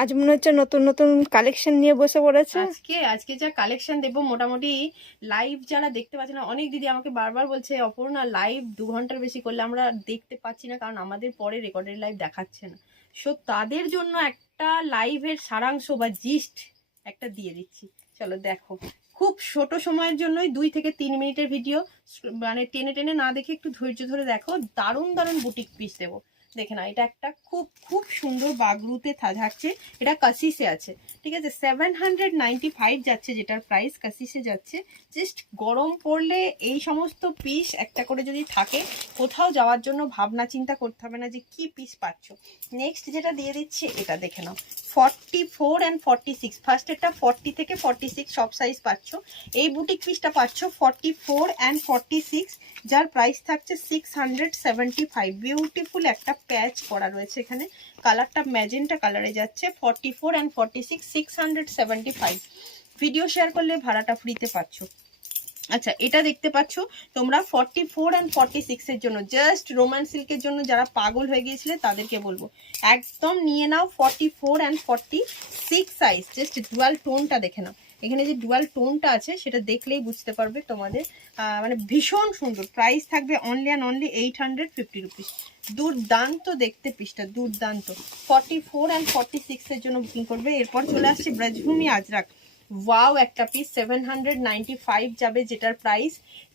আজ মনে হচ্ছে নতুন নতুন কালেকশন নিয়ে বসে পড়েছে। আজকে যা কালেকশন দেবো মোটামুটি লাইভ যারা দেখতে পাচ্ছে না, অনেক দিদি আমাকে বারবার বলছে অপর্ণা লাইভ 2 ঘন্টার বেশি করলে আমরা দেখতে পাচ্ছি না, কারণ আমাদের পরে রেকর্ডেড লাইভ দেখাচ্ছে না। সো তাদের জন্য একটা লাইভের সারাংশ বা জিস্ট একটা দিয়ে দিচ্ছি, চলো দেখো। খুব ছোট সময়ের জন্যই 2 থেকে 3 মিনিটের ভিডিও, মানে টেনে টেনে না দেখে একটু ধৈর্য ধরে দেখো। দারুণ দারুণ বুটিক পিস দেবো। দেখে না, এটা একটা খুব খুব সুন্দর বাগরুতে থাকছে, এটা কাসিসে আছে, ঠিক আছে। 795 যাচ্ছে যেটার প্রাইস, কাসিসে যাচ্ছে। জাস্ট গরম পড়লে এই সমস্ত পিস একটা করে যদি থাকে, কোথাও যাওয়ার জন্য ভাবনা চিন্তা করতে হবে না যে কি পিস পাচ্ছ। নেক্সট যেটা দিয়ে দিচ্ছি এটা দেখে নাও, 44 অ্যান্ড 46। ফার্স্ট এটা 40 থেকে 46 সব সাইজ পাচ্ছ। এই বুটিক পিসটা পাচ্ছ 44 অ্যান্ড 46, যার প্রাইস থাকছে 675। বিউটিফুল একটা প্যাচ করা রয়েছে এখানে, কালারটা ম্যাজেন্টা কালারে যাচ্ছে। 44 অ্যান্ড 46 675। ভিডিও শেয়ার করলে ভাড়াটা ফ্রিতে পাচ্ছ। আচ্ছা, এটা দেখতে পাচ্ছ তোমরা 44 অ্যান্ড 46 এর জন্য, জাস্ট রোমান সিল্কের জন্য যারা পাগল হয়ে গিয়েছিলে তাদেরকে বলবো একদম নিয়ে নাও। 44 অ্যান্ড 46 সাইজ, জাস্ট ডুয়াল টোনটা দেখে নাও। এখানে যে ডুয়াল টোনটা আছে সেটা দেখলেই বুঝতে পারবে তোমাদের, মানে ভীষণ সুন্দর। প্রাইস থাকবে অনলি অ্যান্ড অনলি 850 রুপিস। দুর্দান্ত দেখতে পিসটা, দুর্দান্ত। 44 অ্যান্ড 46 এর জন্য বুকিং করবে। এরপর চলে আসছে ব্রজভূমি আজরাক। ওয়াও, একটা পিস 795 যাবে, যেটার প্রাইস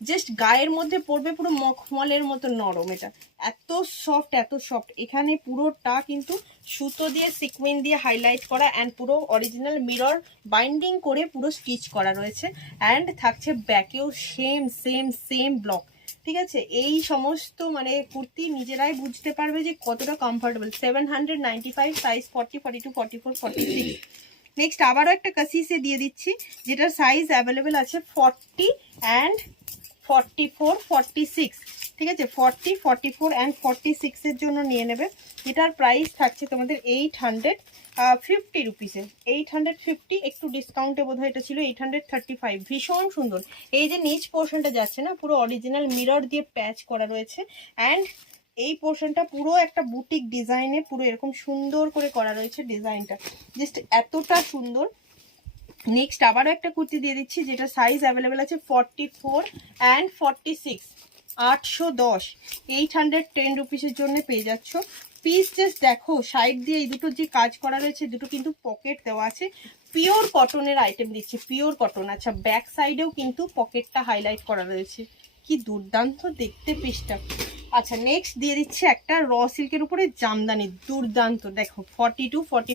জাস্ট গায়ের মধ্যে পড়বে পুরো মখমলের মতো নরম। এটা এত সফট, এত সফট। এখানে পুরোটা কিন্তু সুতো দিয়ে সিকোয়েন্স দিয়ে হাইলাইট করা, অ্যান্ড পুরো অরিজিনাল মিরর বাইন্ডিং করে পুরো স্টিচ করা রয়েছে। অ্যান্ড থাকছে ব্যাকেও সেম সেম সেম ব্লক, ঠিক আছে। এই সমস্ত মানে কুর্তি নিজেরাই বুঝতে পারবে যে কতটা কমফোর্টেবল। 795, সাইজ 40, 42, 44, 46। নেক্সট আবারও একটা কাসিসে দিয়ে দিচ্ছি, যেটার সাইজ অ্যাভেলেবেল আছে 40 অ্যান্ড 44, 46, ঠিক আছে। 40, 44 অ্যান্ড 46 এর জন্য নিয়ে নেবে। এটার প্রাইস থাকছে তোমাদের 850 রুপিসে। 850, একটু ডিসকাউন্টে বোধহয় এটা ছিল 835। ভীষণ সুন্দর। এই যে নিচ পোর্শনটা যাচ্ছে না, পুরো অরিজিনাল মিরর দিয়ে প্যাচ করা রয়েছে। অ্যান্ড এই পোর্শনটা পুরো একটা বুটিক ডিজাইনে পুরো এরকম সুন্দর করে করা রয়েছে ডিজাইনটা, জাস্ট এতটা সুন্দর। নেক্সট আবারও একটা কুর্তি দিয়ে দিচ্ছি, যেটা সাইজ অ্যাভেলেবেল আছে 44 অ্যান্ড 46, 810। 810 রুপিসের জন্য পেয়ে যাচ্ছ। পিস জাস্ট দেখো, সাইড দিয়ে এই দুটো যে কাজ করা রয়েছে, দুটো কিন্তু পকেট দেওয়া আছে। পিওর কটনের আইটেম দিচ্ছি, পিওর কটন। আচ্ছা, ব্যাক সাইডেও কিন্তু পকেটটা হাইলাইট করা রয়েছে। কি দুর্দান্ত দেখতে পিসটা। আচ্ছা, নেক্সট দিয়ে দিচ্ছি একটা র সিল্কের উপরে জামদানি, দুর্দান্ত। দেখো 42, 40